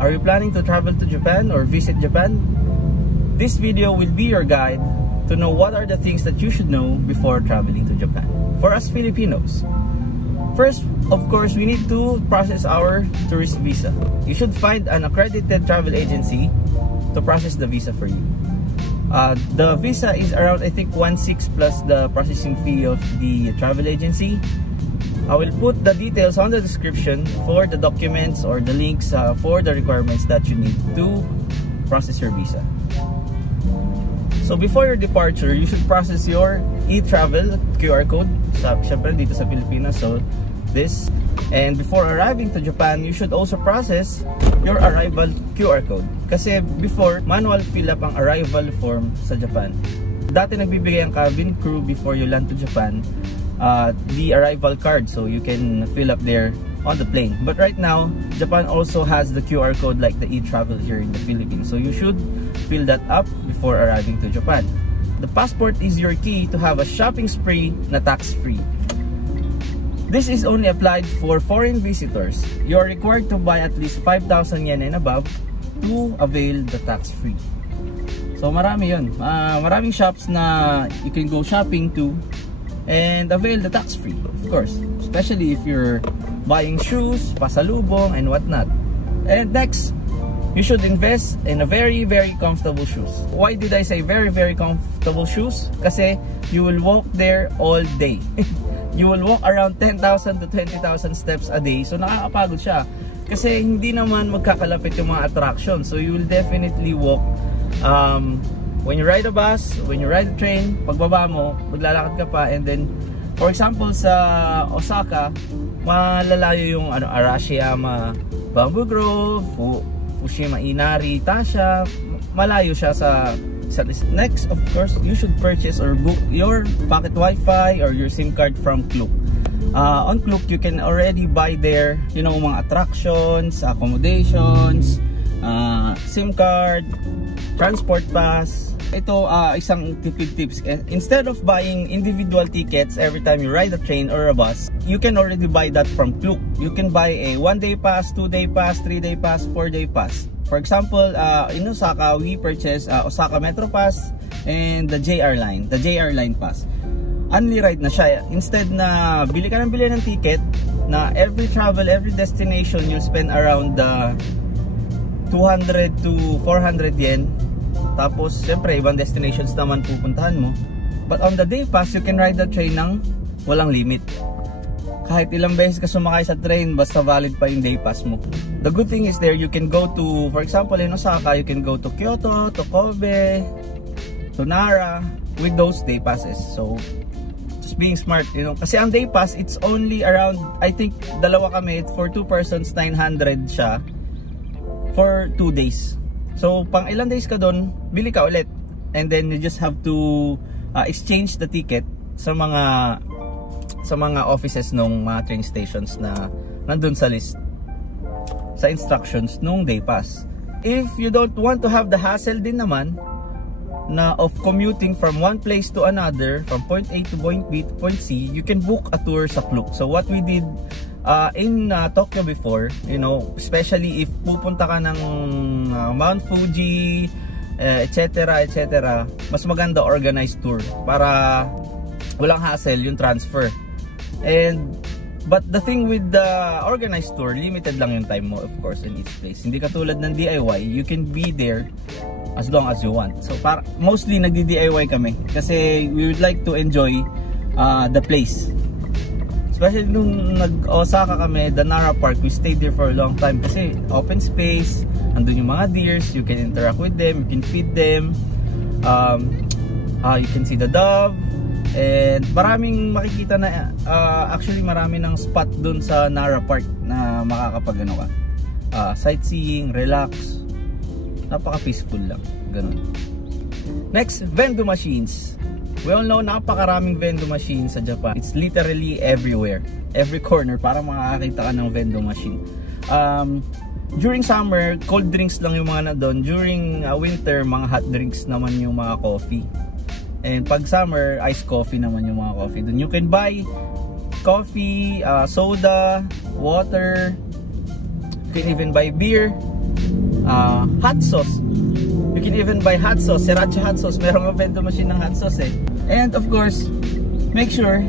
Are you planning to travel to Japan or visit Japan? This video will be your guide to know what are the things that you should know before traveling to Japan. For us Filipinos, first, of course, we need to process our tourist visa. You should find an accredited travel agency to process the visa for you. The visa is around, I think, 1.6 plus the processing fee of the travel agency. I will put the details on the description for the documents or the links for the requirements that you need to process your visa. So before your departure, you should process your e-travel QR code. Siyempre dito sa Pilipinas, so this. And before arriving to Japan, you should also process your arrival QR code. Kasi before, manual fill up ang arrival form sa Japan. Dati nagbibigay ang cabin crew before you land to Japan the arrival card, so you can fill up there on the plane. But right now, Japan also has the QR code like the e-travel here in the Philippines. So you should fill that up before arriving to Japan. The passport is your key to have a shopping spree na tax-free. This is only applied for foreign visitors. You are required to buy at least 5,000 yen and above to avail the tax-free. So marami yun. Maraming shops na you can go shopping to and avail the tax-free, of course. Especially if you're buying shoes, pasalubong, and whatnot. And next, you should invest in a very, very comfortable shoes. Why did I say very, very comfortable shoes? Kasi you will walk there all day. You will walk around 10,000 to 20,000 steps a day. So nakakapagod siya. Kasi hindi naman magkakalapit yung mga attraction. So you will definitely walk. When you ride a bus, when you ride a train, pagbaba mo, maglalakad ka pa. And then, for example, sa Osaka, malalayo yung Arashiyama, Bamboo Grove, Fushima Inari, Tasha. Malayo siya sa next. Of course, you should purchase or book your pocket Wi-Fi or your SIM card from Klook. On Klook, you can already buy there, you know, mga attractions, accommodations, SIM card, transport pass. Ito isang tipid tips. Instead of buying individual tickets every time you ride a train or a bus, you can already buy that from Klook. You can buy a 1-day pass, 2-day pass, 3-day pass, 4-day pass. For example, in Osaka, we purchased Osaka Metro Pass and the JR Line Pass. Only ride na siya. Instead na bili ka ng ticket na every travel, every destination, you'll spend around 200 to 400 yen. Tapos, syempre, ibang destinations naman pupuntahan mo. But on the day pass, you can ride the train ng walang limit. Kahit ilang beses ka sumakay sa train, basta valid pa yung day pass mo. The good thing is there, you can go to, for example, in Osaka, you can go to Kyoto, to Kobe, to Nara, with those day passes. So, just being smart, you know. Kasi ang day pass, it's only around, I think, dalawa kami, for 2 persons, 900 siya, for 2 days. So, pang ilang days ka doon, bili ka ulit. And then, you just have to exchange the ticket sa mga offices nung mga train stations na nandun sa list, sa instructions nung day pass. If you don't want to have the hassle din naman na of commuting from one place to another, from point A to point B to point C, you can book a tour sa Klook. So what we did in Tokyo before, you know, especially if pupunta ka ng Mount Fuji, etc., mas maganda organized tour para walang hassle yung transfer. But the thing with the organized tour, limited lang yung time mo, of course, in each place. Hindi katulad ng DIY, you can be there as long as you want. So mostly nagdi-DIY kami kasi we would like to enjoy the place. Especially nung nag-Osaka kami, the Nara Park, we stayed there for a long time kasi open space, andun yung mga deers, you can interact with them, you can feed them, you can see the dove. And maraming makikita na actually marami ng spot dun sa Nara Park na makakapag-ano ka, sightseeing, relax, napaka peaceful lang, ganun. Next, vending machines. We all know napakaraming vending machines sa Japan. It's literally everywhere, every corner, para makakakita ka ng vending machine. During summer, cold drinks lang yung mga na doon. During winter, mga hot drinks naman yung mga coffee. And pag summer, iced coffee naman yung mga coffee dun. You can buy coffee, soda, water. You can even buy beer. hot sauce. You can even buy hot sauce, sriracha hot sauce. Merong vending machine ng hot sauce eh. And of course, make sure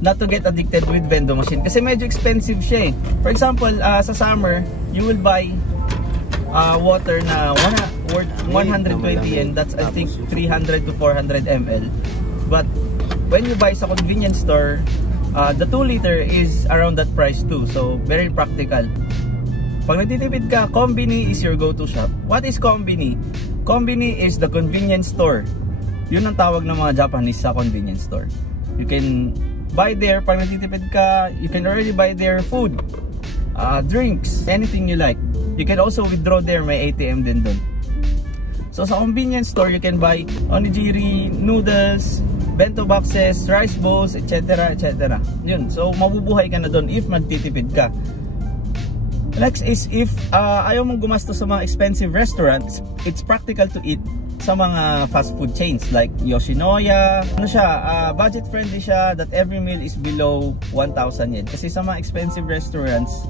not to get addicted with vending machine kasi medyo expensive siya eh. For example, sa summer, you will buy water na worth 120 yen. That's I think 300 to 400 ml. But when you buy sa convenience store, the 2 liter is around that price too. So very practical. Pag nagtitipid ka, Konbini is your go-to shop. What is Konbini? Konbini is the convenience store. Yun ang tawag ng mga Japanese sa convenience store. You can buy there. Pag nagtitipid ka, you can already buy their food, drinks, anything you like. You can also withdraw there. May ATM din dun. So sa convenience store, you can buy onigiri, noodles, bento boxes, rice bowls, etc. etc. Yun. So mabubuhay ka na dun if magtitipid ka. Next is if ayaw mong gumastos sa mga expensive restaurants, it's practical to eat sa mga fast food chains like Yoshinoya. Ano siya, budget friendly siya that every meal is below 1,000 yen. Kasi sa mga expensive restaurants,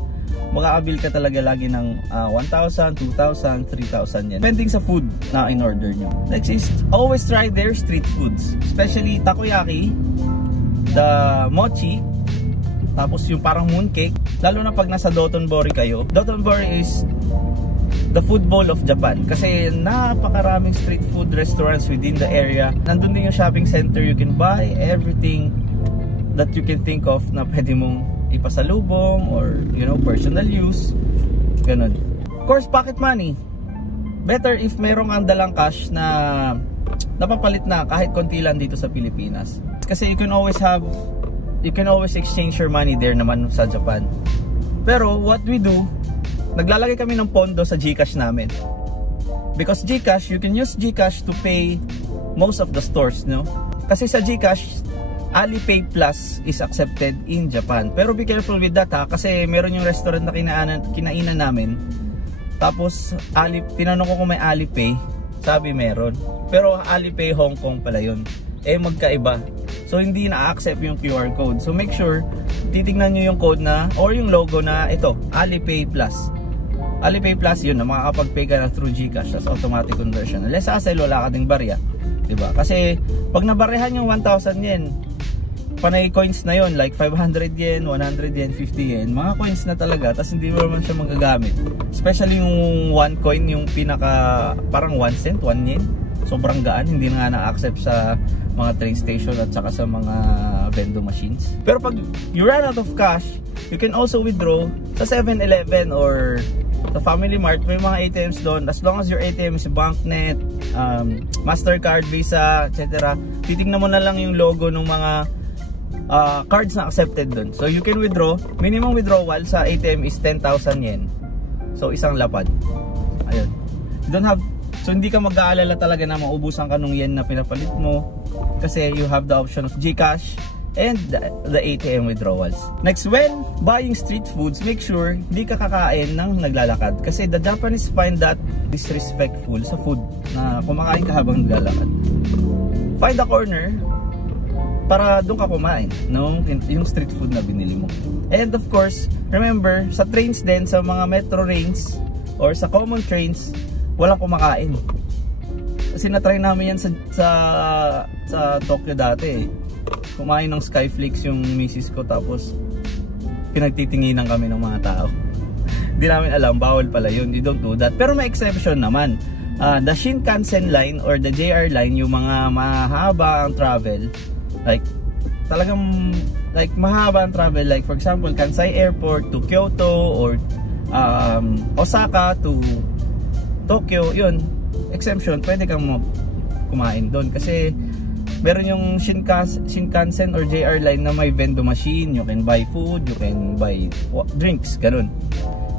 makakabil ka talaga lagi ng 1,000, 2,000, 3,000 yen. Depending sa food na in-order nyo. Next is, always try their street foods. Especially takoyaki, the mochi, tapos yung parang mooncake. Lalo na pag nasa Dotonbori kayo. Dotonbori is the food bowl of Japan kasi napakaraming street food restaurants within the area. Nandun din yung shopping center. You can buy everything that you can think of na pwede mong ipasalubong or you know, personal use. Ganun. Of course, pocket money. Better if merong ang dalang cash na napapalit na kahit konti lang dito sa Pilipinas. Kasi you can always exchange your money there naman sa Japan. Pero what we do, naglalagay kami ng pondo sa GCash namin. Because GCash, you can use GCash to pay most of the stores, no? Kasi sa GCash, Alipay Plus is accepted in Japan. Pero be careful with that ha, kasi meron yung restaurant na kinainan namin. Tapos, tinanong ko kung may Alipay, sabi meron. Pero Alipay Hong Kong pala yun. Eh, magkaiba. So, hindi na-accept yung QR code. So, make sure, titignan nyo yung code na, or yung logo na ito, Alipay Plus. Alipay Plus yun, na makakapag-pay ka na through GCash, that's automatic conversion. Unless asel, wala ka ding barya. Diba? Kasi, pag nabarehan yung 1,000 yen, panay coins na yun, like 500 yen, 100 yen, 50 yen, mga coins na talaga, tapos hindi mo naman siya magagamit. Especially yung 1 coin, yung pinaka, parang 1 cent, 1 yen. Sobrang gaan, hindi na nga na-accept sa mga train station at saka sa mga vending machines. Pero pag you run out of cash, you can also withdraw sa 7-Eleven or sa Family Mart. May mga ATMs doon. As long as your ATM is Banknet, Mastercard, Visa, etc. Titignan mo na lang yung logo ng mga cards na accepted doon. So you can withdraw. Minimum withdrawal sa ATM is 10,000 yen. So isang lapad. Ayun. You don't have, so hindi ka mag-aalala talaga na maubusan ka nung yen na pinapalit mo. Kasi you have the option of GCash and the ATM withdrawals. Next, when buying street foods, make sure hindi ka kakain ng naglalakad. Kasi the Japanese find that disrespectful sa food na kumakain ka habang naglalakad. Find a corner para doon ka kumain, no? Yung street food na binili mo. And of course, remember, sa trains din, sa mga metro trains or sa common trains, walang kumakain. Kasi na-try namin yan sa Tokyo dati eh. Kumain ng Skyflakes yung misis ko, tapos pinagtitinginan kami ng mga tao. Hindi namin alam, bawal pala yun. You don't do that. Pero may exception naman. The Shinkansen line or the JR line, yung mga mahaba ang travel, like talagang like mahaba ang travel, like for example Kansai Airport to Kyoto or Osaka to Tokyo, yun exemption, pwede kang kumain doon kasi meron yung Shinkansen or JR line na may vending machine. You can buy food, you can buy drinks, ganun.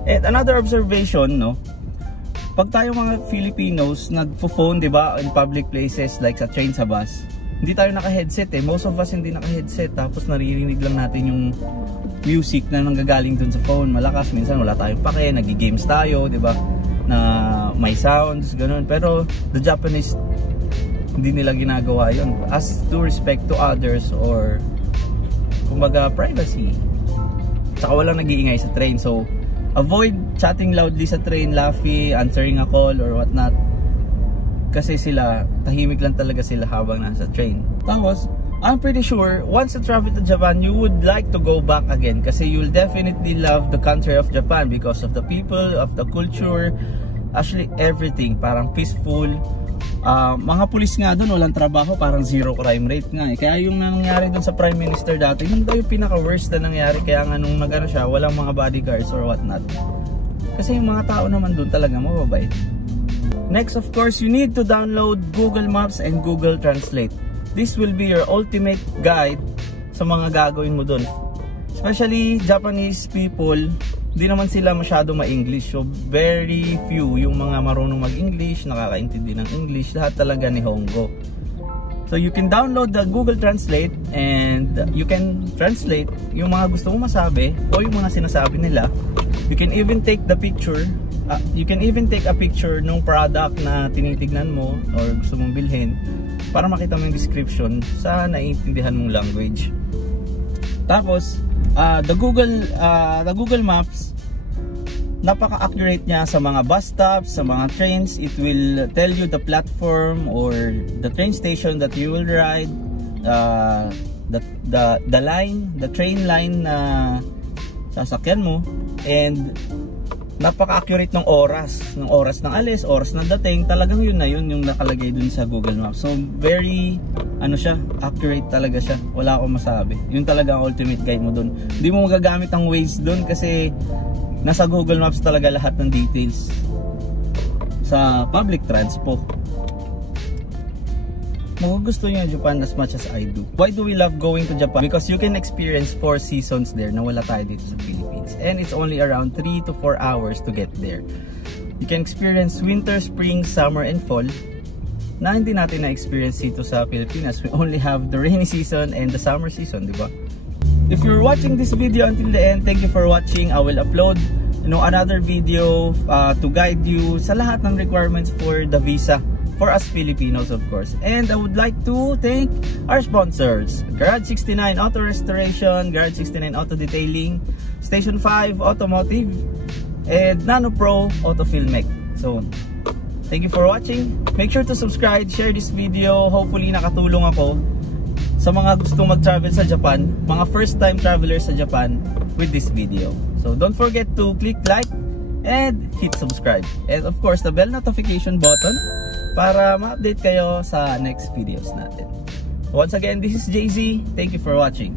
And another observation, no, pag tayo mga Filipinos nagpo-phone, di ba, in public places like sa train, sa bus, hindi tayo naka-headset eh. Most of us hindi naka-headset, tapos naririnig lang natin yung music na nanggagaling dun sa phone. Malakas, minsan wala tayong pake, nagi-games tayo, di ba, na may sounds, ganun. Pero the Japanese, hindi nila ginagawa yun as to respect to others or kumbaga privacy. Saka walang nag-iingay sa train. So avoid chatting loudly sa train, laughing, answering a call or whatnot. Kasi sila, tahimik lang talaga sila habang nasa train. Tapos, I'm pretty sure, once you travel to Japan, you would like to go back again kasi you'll definitely love the country of Japan because of the people, of the culture, actually everything. Parang peaceful. Mga pulis nga doon, walang trabaho, parang zero crime rate nga. Kaya yung nangyari doon sa Prime Minister dati, yun daw yung pinaka-worst na nangyari. Kaya nga nung nag-ano siya, walang mga bodyguards or whatnot. Kasi yung mga tao naman doon talaga mababait. Next, of course, you need to download Google Maps and Google Translate. This will be your ultimate guide sa mga gagawin mo dun. Especially Japanese people, hindi naman sila masyado ma-English. So very few yung mga marunong mag-English, nakakaintindi ng English, lahat talaga ni Hongo. So you can download the Google Translate and you can translate yung mga gusto mo masabi o yung mga sinasabi nila. You can even take the picture. You can even take a picture ng product na tinitignan mo or gusto mong bilhin para makita mo yung description sa naiintindihan mong language. Tapos, the Google Maps, napaka-accurate niya sa mga bus stops, sa mga trains. It will tell you the platform or the train station that you will ride, the line, the train line na sasakyan mo, and napaka-accurate ng oras ng alis, oras ng dating. Talagang yun na yun yung nakalagay dun sa Google Maps. So very accurate talaga siya. Wala akong masabi. Yun talaga ang ultimate guide mo dun. Hindi mo magagamit ang Waze dun kasi nasa Google Maps talaga lahat ng details sa public transport. Magugusto nyo yung Japan as much as I do. Why do we love going to Japan? Because you can experience 4 seasons there na wala tayo dito sa Philippines. And it's only around 3 to 4 hours to get there. You can experience winter, spring, summer, and fall na hindi natin na-experience dito sa Pilipinas. We only have the rainy season and the summer season, di ba? If you're watching this video until the end, thank you for watching. I will upload another video to guide you sa lahat ng requirements for the visa. For us Filipinos, of course. And I would like to thank our sponsors: Garage 69 Auto Restoration, Garage 69 Auto Detailing, Station 5 Automotive, and Nano Pro Auto Filmec. So, thank you for watching. Make sure to subscribe, share this video. Hopefully, nakatulong ako sa mga gustong mag-travel sa Japan, mga first-time travelers sa Japan with this video. So, don't forget to click like and hit subscribe. And of course, the bell notification button para ma-update kayo sa next videos natin. Once again, this is JZ. Thank you for watching.